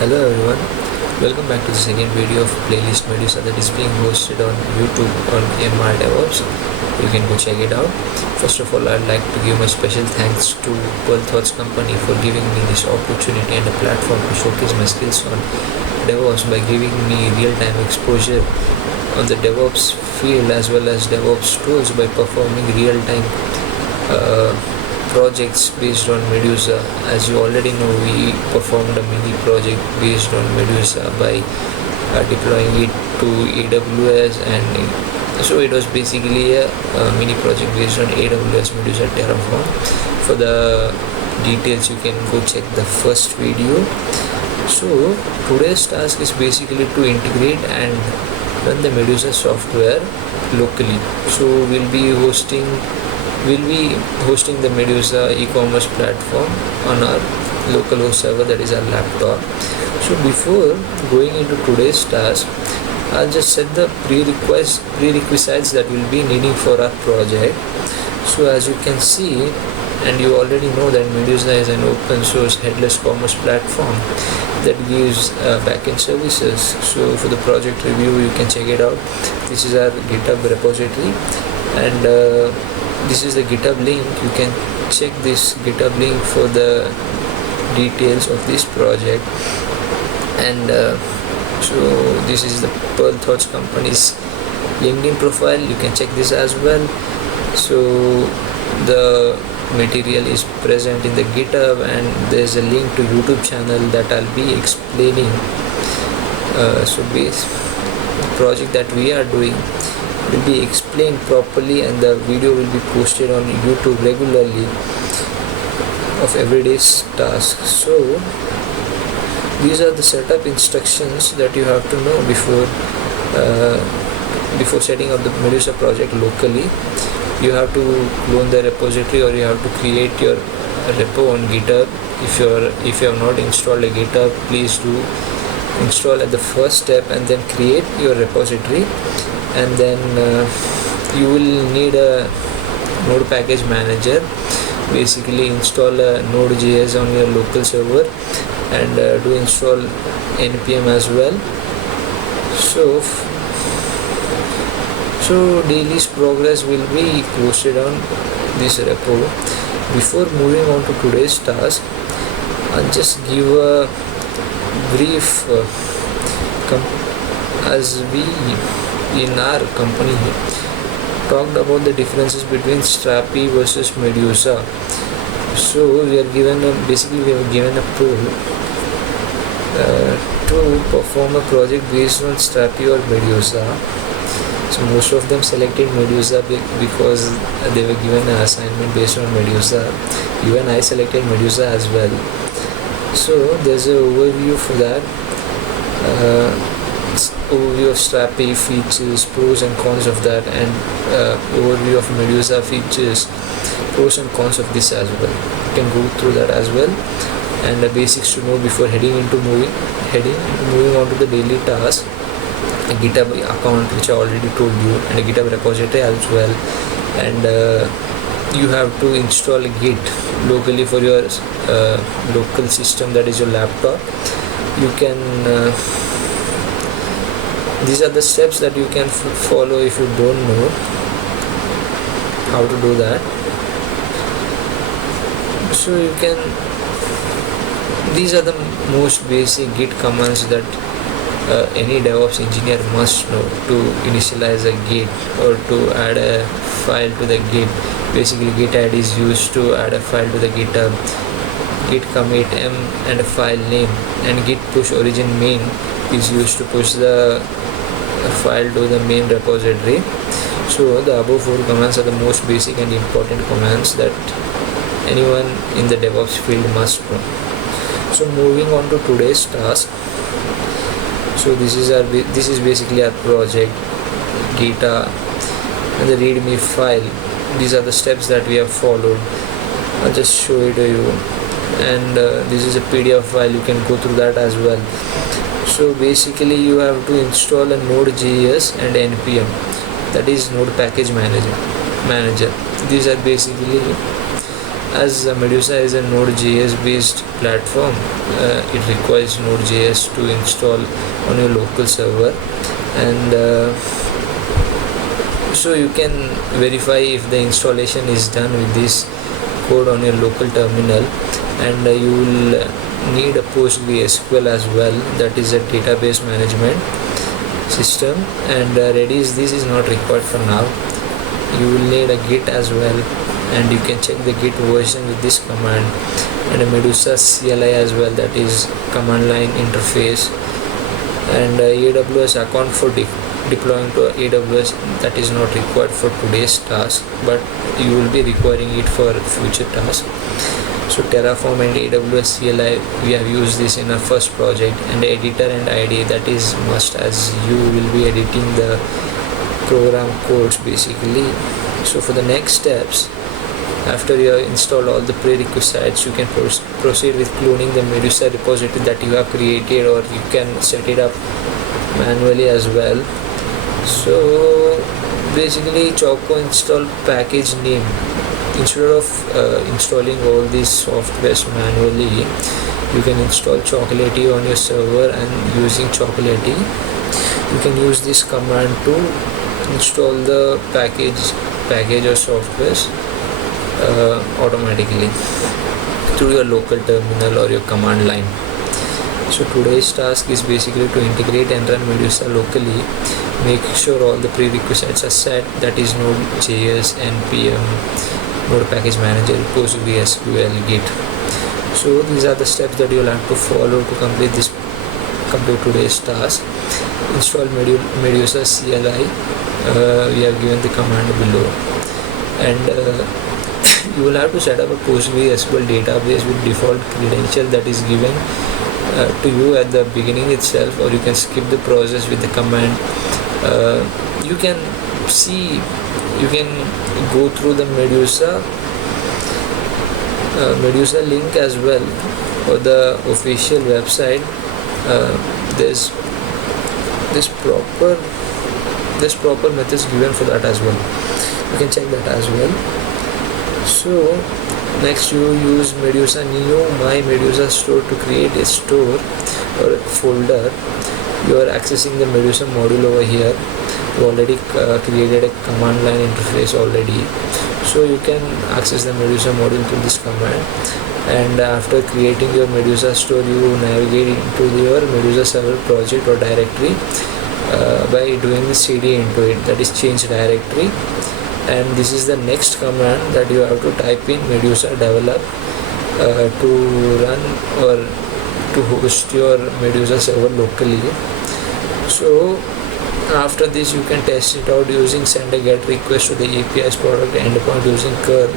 Hello everyone, welcome back to the second video of playlist Medusa that is being hosted on YouTube on MR DevOps. You can go check it out. First of all, I'd like to give my special thanks to Pearl Thoughts company for giving me this opportunity and a platform to showcase my skills on DevOps by giving me real-time exposure on the DevOps field as well as DevOps tools by performing real-time projects based on Medusa. As you already know, we performed a mini project based on Medusa by deploying it to AWS, and so it was basically a mini project based on AWS Medusa Terraform. For the details, you can go check the first video. So today's task is basically to integrate and run the Medusa software locally. So we'll be hosting the Medusa e-commerce platform on our local host server, that is our laptop. So before going into today's task, I'll just set the prerequisites that we'll be needing for our project. So as you can see, and you already know that Medusa is an open source headless commerce platform that gives backend services. So for the project review, you can check it out. This is our GitHub repository, and this is the GitHub link. You can check this GitHub link for the details of this project. And so this is the Pearl Thoughts company's LinkedIn profile. You can check this as well. So the material is present in the GitHub, and there's a link to YouTube channel that I'll be explaining. So the project that we are doing will be explained properly, and the video will be posted on YouTube regularly of everyday's tasks. So these are the setup instructions that you have to know before setting up the Medusa project locally. You have to clone the repository, or you have to create your repo on GitHub. If you have not installed a GitHub, please do install at the first step and then create your repository. And then you will need a node package manager. Basically install a node.js on your local server, and do install npm as well. So daily's progress will be posted on this repo. Before moving on to today's task, I'll just give a brief as we in our company talked about the differences between Strapi versus Medusa. So we are given a pool to perform a project based on Strapi or Medusa. So most of them selected Medusa because they were given an assignment based on Medusa. Even I selected Medusa as well. So there's an overview for that. Overview of Strapi features, pros and cons of that, and overview of Medusa features, pros and cons of this as well. You can go through that as well, and the basics to know before moving on to the daily task. A GitHub account, which I already told you, and a GitHub repository as well, and you have to install Git locally for your local system, that is your laptop. You can these are the steps that you can follow if you don't know how to do that. So these are the most basic Git commands that any DevOps engineer must know to initialize a Git or to add a file to the Git. Basically, Git add is used to add a file to the GitHub. Git commit m and a file name, and Git push origin main is used to push the file to the main repository. So the above four commands are the most basic and important commands that anyone in the DevOps field must know. So moving on to today's task. So this is basically our project data and the readme file. These are the steps that we have followed. I'll just show it to you, and this is a PDF file. You can go through that as well. So basically you have to install a node.js and npm, that is node package manager. These are basically as Medusa is a Node.js based platform, it requires Node.js to install on your local server, and so you can verify if the installation is done with this code on your local terminal. And you will need a PostgreSQL as well, that is a database management system, and Redis, this is not required for now. You will need a Git as well, and you can check the Git version with this command, and a Medusa CLI as well, that is command line interface, and AWS account for deploying to AWS, that is not required for today's task, but you will be requiring it for future tasks. So Terraform and AWS CLI, we have used this in our first project, and editor and IDE, that is must, as you will be editing the program codes basically. So for the next steps, after you have installed all the prerequisites, you can proceed with cloning the Medusa repository that you have created, or you can set it up manually as well. So basically, Choco install package name. Instead of installing all these softwares manually, you can install Chocolatey on your server, and using Chocolatey, you can use this command to install the package or softwares automatically through your local terminal or your command line. So today's task is basically to integrate and run Medusa locally. Make sure all the prerequisites are set, that is Node.js, npm, Node Package Manager, PostgreSQL, Git. So these are the steps that you will have to follow to complete today's task. Install Medusa CLI. We have given the command below, and you will have to set up a PostgreSQL database with default credential that is given to you at the beginning itself, or you can skip the process with the command. You can go through the Medusa link as well, or the official website. There's proper methods given for that as well. You can check that as well. So next, you use Medusa Neo My Medusa store to create a store or a folder. You are accessing the Medusa module over here. You already created a command line interface already, so you can access the Medusa module through this command. And after creating your Medusa store, you navigate into your Medusa server project or directory by doing the cd into it, that is change directory. And this is the next command that you have to type in: Medusa develop to run or to host your Medusa server locally. So after this, you can test it out using send a get request to the API's product endpoint using curl.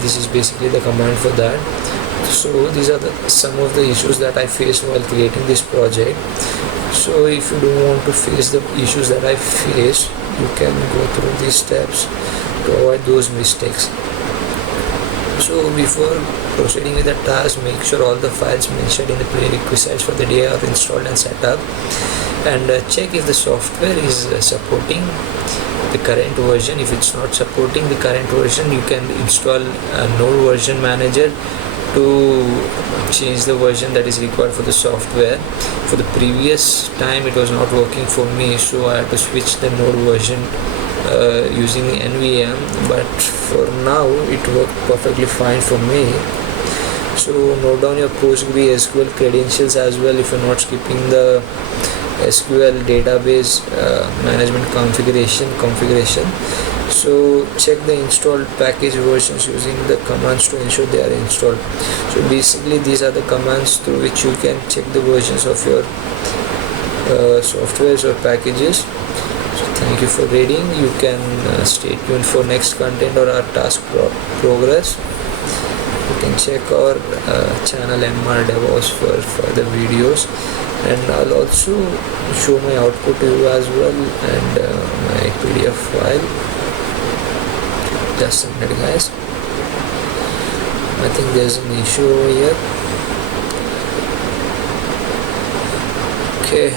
This is basically the command for that. So these are some of the issues that I faced while creating this project. So if you don't want to face the issues that I faced, you can go through these steps to avoid those mistakes. So before proceeding with the task, make sure all the files mentioned in the prerequisites for the day are installed and set up, and check if the software is supporting the current version. If it's not supporting the current version, you can install a Node version manager to change the version that is required for the software. For the previous time, it was not working for me, so I had to switch the Node version using NVM, but for now it worked perfectly fine for me. So note down your PostgreSQL credentials as well if you're not skipping the SQL database management configuration. So check the installed package versions using the commands to ensure they are installed. So basically, these are the commands through which you can check the versions of your softwares or packages. So thank you for reading. You can stay tuned for next content or our task progress. You can check our channel MR DevOps for further videos, and I'll also show my output to you as well, and my PDF file. Just a minute, guys. I think there's an issue over here. Okay,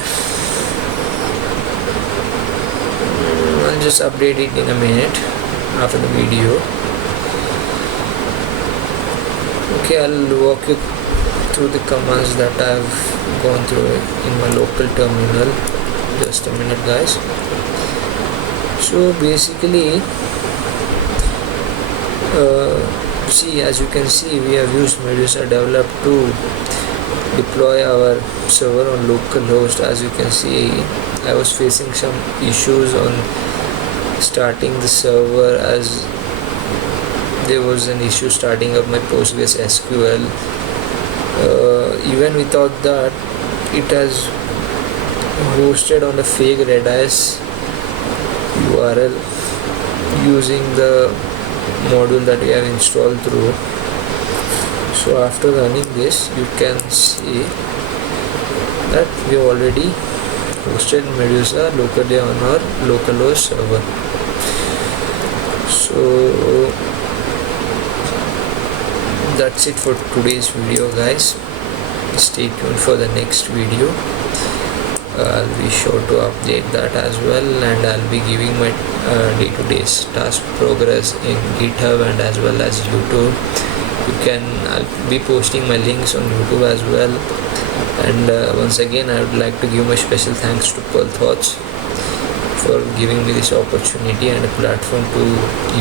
I'll just update it in a minute after the video. Okay, I'll walk you through the commands that I've gone through in my local terminal. Just a minute, guys. So basically, see, as you can see, we have used Medusa develop to deploy our server on localhost. As you can see, I was facing some issues on starting the server, as there was an issue starting up my Postgres SQL. Even without that, it has hosted on a fake Redis URL using the module that we have installed through. So after running this, you can see that we already hosted Medusa locally on our localhost server. So that's it for today's video, guys. Stay tuned for the next video. I'll be sure to update that as well, and I'll be giving my day-to-day task progress in GitHub and as well as YouTube. I'll be posting my links on YouTube as well. And once again, I would like to give my special thanks to Pearl Thoughts for giving me this opportunity and a platform to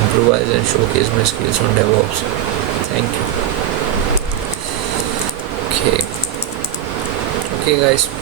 improvise and showcase my skills on DevOps. Thank you. Okay guys.